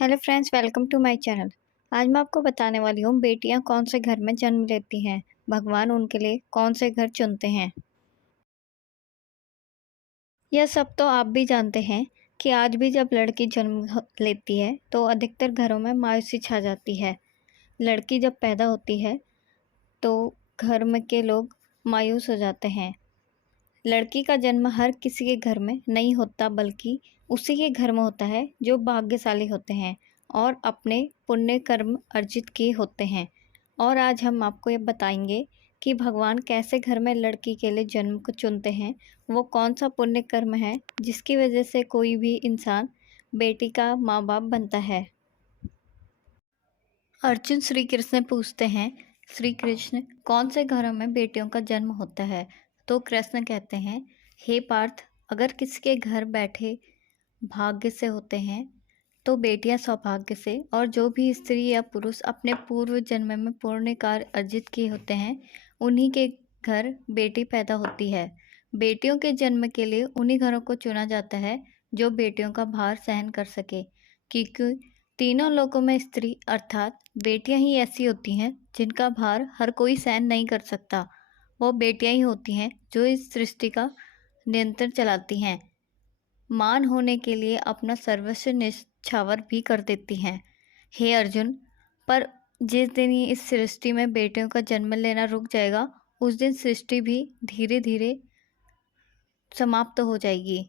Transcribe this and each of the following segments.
Hello friends, welcome to my channel. आज मैं आपको बताने वाली हूँ बेटियाँ कौन से घर में जन्म लेती हैं, भगवान उनके लिए कौन से घर चुनते हैं। यह सब तो आप भी जानते हैं कि आज भी जब लड़की लेती है तो अधिकतर घरों में मायूसी छा जाती है। लड़की जब पैदा होती है तो घर में के लोग मायूस हो जाते हैं। लड़की का जन्म हर किसी के घर में नहीं होता, बल्कि उसी के घर में होता है जो भाग्यशाली होते हैं और अपने पुण्य कर्म अर्जित किए होते हैं। और आज हम आपको ये बताएंगे कि भगवान कैसे घर में लड़की के लिए जन्म को चुनते हैं। वो कौन सा पुण्य कर्म है जिसकी वजह से कोई भी इंसान बेटी का माँ बाप बनता है। अर्जुन श्री कृष्ण पूछते हैं, श्री कृष्ण कौन से घरों में बेटियों का जन्म होता है। तो कृष्ण कहते हैं, हे पार्थ, अगर किसी के घर बैठे भाग्य से होते हैं तो बेटियां सौभाग्य से, और जो भी स्त्री या पुरुष अपने पूर्व जन्म में पुण्य कार्य अर्जित किए होते हैं उन्हीं के घर बेटी पैदा होती है। बेटियों के जन्म के लिए उन्हीं घरों को चुना जाता है जो बेटियों का भार सहन कर सके, क्योंकि तीनों लोकों में स्त्री अर्थात बेटियां ही ऐसी होती हैं जिनका भार हर कोई सहन नहीं कर सकता। वो बेटियां ही होती हैं जो इस सृष्टि का नियंत्रण चलाती हैं, मान होने के लिए अपना सर्वस्व निछावर भी कर देती हैं। हे अर्जुन, पर जिस दिन ही इस सृष्टि में बेटियों का जन्म लेना रुक जाएगा, उस दिन सृष्टि भी धीरे धीरे समाप्त हो जाएगी।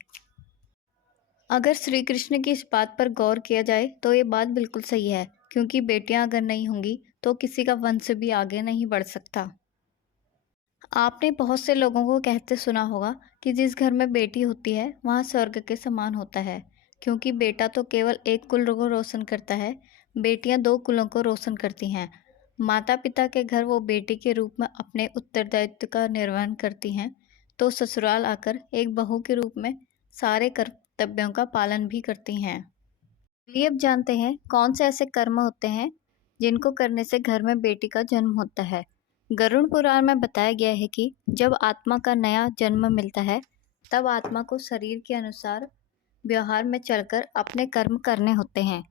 अगर श्री कृष्ण की इस बात पर गौर किया जाए तो ये बात बिल्कुल सही है, क्योंकि बेटियां अगर नहीं होंगी तो किसी का वंश भी आगे नहीं बढ़ सकता। आपने बहुत से लोगों को कहते सुना होगा कि जिस घर में बेटी होती है वहाँ स्वर्ग के समान होता है, क्योंकि बेटा तो केवल एक कुल को रोशन करता है, बेटियां दो कुलों को रोशन करती हैं। माता पिता के घर वो बेटी के रूप में अपने उत्तरदायित्व का निर्वहन करती हैं, तो ससुराल आकर एक बहू के रूप में सारे कर्तव्यों का पालन भी करती हैं। चलिए अब जानते हैं कौन से ऐसे कर्म होते हैं जिनको करने से घर में बेटी का जन्म होता है। गरुड़ पुराण में बताया गया है कि जब आत्मा का नया जन्म मिलता है तब आत्मा को शरीर के अनुसार व्यवहार में चलकर अपने कर्म करने होते हैं।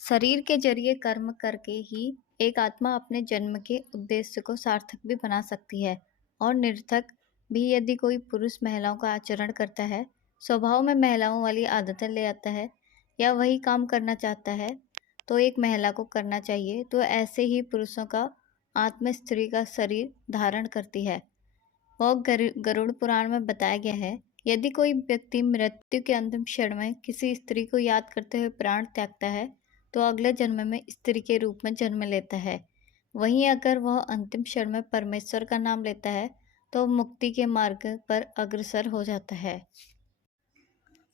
शरीर के जरिए कर्म करके ही एक आत्मा अपने जन्म के उद्देश्य को सार्थक भी बना सकती है और निरर्थक भी। यदि कोई पुरुष महिलाओं का आचरण करता है, स्वभाव में महिलाओं वाली आदतें ले आता है या वही काम करना चाहता है तो एक महिला को करना चाहिए, तो ऐसे ही पुरुषों का आत्मा स्त्री का शरीर धारण करती है। और गरुड़ पुराण में बताया गया है, यदि कोई व्यक्ति मृत्यु के अंतिम क्षण में किसी स्त्री को याद करते हुए प्राण त्यागता है तो अगले जन्म में स्त्री के रूप में जन्म लेता है। वहीं अगर वह अंतिम क्षण में परमेश्वर का नाम लेता है तो मुक्ति के मार्ग पर अग्रसर हो जाता है।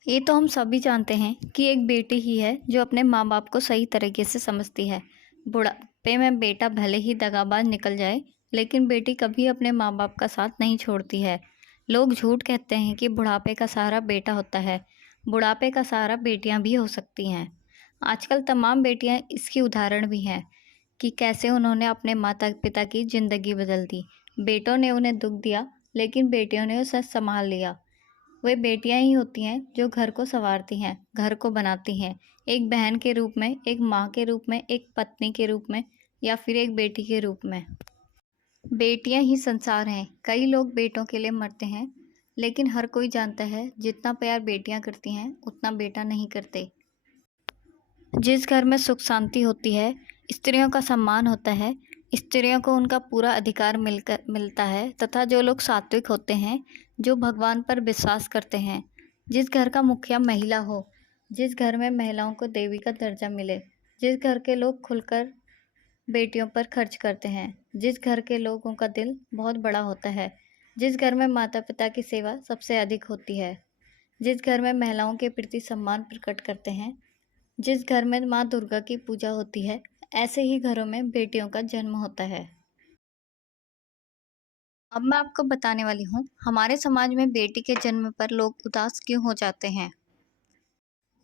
ये तो हम सभी जानते हैं कि एक बेटी ही है जो अपने माँ बाप को सही तरीके से समझती है। बुढ़ापे में बेटा भले ही दगाबाज निकल जाए, लेकिन बेटी कभी अपने माँ बाप का साथ नहीं छोड़ती है। लोग झूठ कहते हैं कि बुढ़ापे का सहारा बेटा होता है, बुढ़ापे का सहारा बेटियां भी हो सकती हैं। आजकल तमाम बेटियां इसकी उदाहरण भी हैं कि कैसे उन्होंने अपने माता पिता की जिंदगी बदल दी। बेटों ने उन्हें दुख दिया, लेकिन बेटियों ने उसे संभाल लिया। वे बेटियां ही होती हैं जो घर को संवारती हैं, घर को बनाती हैं, एक बहन के रूप में, एक माँ के रूप में, एक पत्नी के रूप में, या फिर एक बेटी के रूप में। बेटियां ही संसार हैं। कई लोग बेटों के लिए मरते हैं, लेकिन हर कोई जानता है जितना प्यार बेटियां करती हैं उतना बेटा नहीं करते। जिस घर में सुख शांति होती है, स्त्रियों का सम्मान होता है, स्त्रियों को उनका पूरा अधिकार मिलता है, तथा जो लोग सात्विक होते हैं, जो भगवान पर विश्वास करते हैं, जिस घर का मुखिया महिला हो, जिस घर में महिलाओं को देवी का दर्जा मिले, जिस घर के लोग खुलकर बेटियों पर खर्च करते हैं, जिस घर के लोगों का दिल बहुत बड़ा होता है, जिस घर में माता पिता की सेवा सबसे अधिक होती है, जिस घर में महिलाओं के प्रति सम्मान प्रकट करते हैं, जिस घर में माँ दुर्गा की पूजा होती है, ऐसे ही घरों में बेटियों का जन्म होता है। अब मैं आपको बताने वाली हूँ हमारे समाज में बेटी के जन्म पर लोग उदास क्यों हो जाते हैं।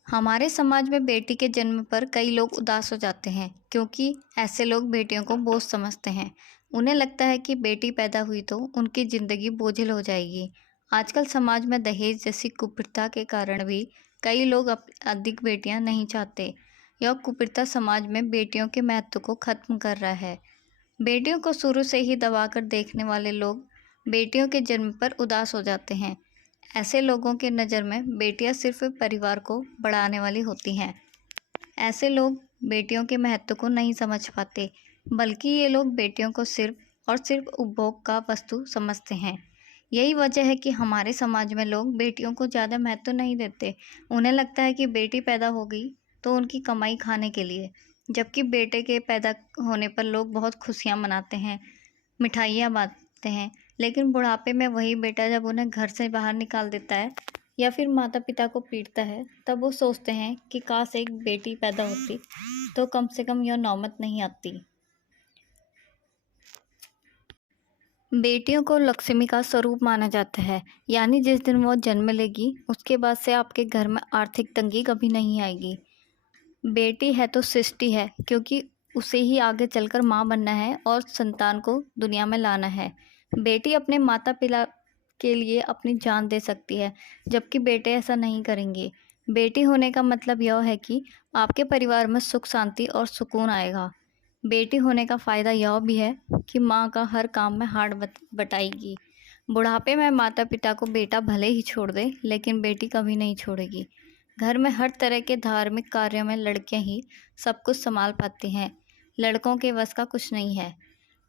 हमारे समाज में बेटी के जन्म पर कई लोग उदास हो जाते हैं, क्योंकि ऐसे लोग बेटियों को बोझ समझते हैं। उन्हें लगता है कि बेटी पैदा हुई तो उनकी जिंदगी बोझिल हो जाएगी। आजकल समाज में दहेज जैसी कुप्रथा के कारण भी कई लोग अधिक बेटियां नहीं चाहते, यह कुप्रथा समाज में बेटियों के महत्व को खत्म कर रहा है। बेटियों को शुरू से ही दबाकर देखने वाले लोग बेटियों के जन्म पर उदास हो जाते हैं। ऐसे लोगों के नज़र में बेटियां सिर्फ परिवार को बढ़ाने वाली होती हैं। ऐसे लोग बेटियों के महत्व को नहीं समझ पाते, बल्कि ये लोग बेटियों को सिर्फ और सिर्फ उपभोग का वस्तु समझते हैं। यही वजह है कि हमारे समाज में लोग बेटियों को ज़्यादा महत्व नहीं देते। उन्हें लगता है कि बेटी पैदा हो गई तो उनकी कमाई खाने के लिए, जबकि बेटे के पैदा होने पर लोग बहुत खुशियाँ मनाते हैं, मिठाइयाँ बांटते हैं। लेकिन बुढ़ापे में वही बेटा जब उन्हें घर से बाहर निकाल देता है या फिर माता पिता को पीटता है, तब वो सोचते हैं कि काश एक बेटी पैदा होती तो कम से कम यह नौबत नहीं आती। बेटियों को लक्ष्मी का स्वरूप माना जाता है, यानी जिस दिन वो जन्म लेगी उसके बाद से आपके घर में आर्थिक तंगी कभी नहीं आएगी। बेटी है तो सृष्टि है, क्योंकि उसे ही आगे चलकर माँ बनना है और संतान को दुनिया में लाना है। बेटी अपने माता पिता के लिए अपनी जान दे सकती है, जबकि बेटे ऐसा नहीं करेंगे। बेटी होने का मतलब यह है कि आपके परिवार में सुख शांति और सुकून आएगा। बेटी होने का फ़ायदा यह भी है कि माँ का हर काम में हाथ बटाएगी। बुढ़ापे में माता पिता को बेटा भले ही छोड़ दे, लेकिन बेटी कभी नहीं छोड़ेगी। घर में हर तरह के धार्मिक कार्यों में लड़कियां ही सब कुछ संभाल पाती हैं, लड़कों के बस का कुछ नहीं है।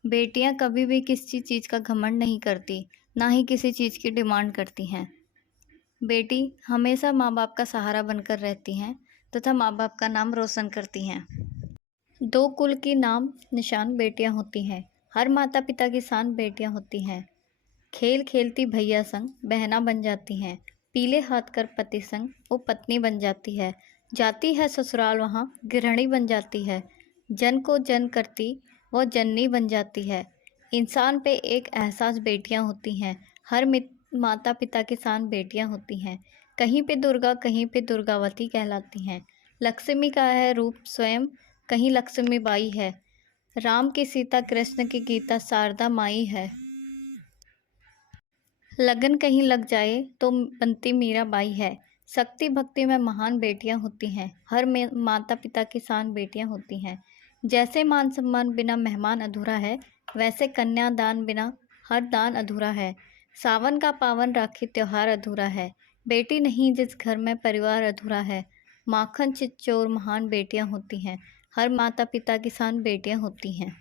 बेटियां कभी भी किसी चीज़ का घमंड नहीं करती, ना ही किसी चीज़ की डिमांड करती हैं। बेटी हमेशा माँ बाप का सहारा बनकर रहती हैं तथा माँ बाप का नाम रोशन करती हैं। दो कुल की नाम निशान बेटियां होती हैं। हर माता पिता की शान बेटियां होती हैं। खेल खेलती भैया संग बहना बन जाती हैं। पीले हाथ कर पति संग वो पत्नी बन जाती है। जाती है ससुराल वहाँ गृहिणी बन जाती है। जन को जन करती वो जननी बन जाती है। इंसान पे एक एहसास बेटियां होती हैं। हर माता पिता के साथ बेटियां होती हैं। कहीं पे दुर्गा, कहीं पे दुर्गावती कहलाती हैं। लक्ष्मी का है रूप स्वयं, कहीं लक्ष्मी बाई है। राम की सीता, कृष्ण की गीता, शारदा माई है। लगन कहीं लग जाए तो बनती मीराबाई है। शक्ति भक्ति में महान बेटियां होती हैं। हर माता पिता की शान बेटियां होती हैं। जैसे मान सम्मान बिना मेहमान अधूरा है, वैसे कन्यादान बिना हर दान अधूरा है। सावन का पावन राखी त्योहार अधूरा है। बेटी नहीं जिस घर में परिवार अधूरा है। माखन चित चोर महान बेटियां होती हैं। हर माता पिता की शान बेटियां होती हैं।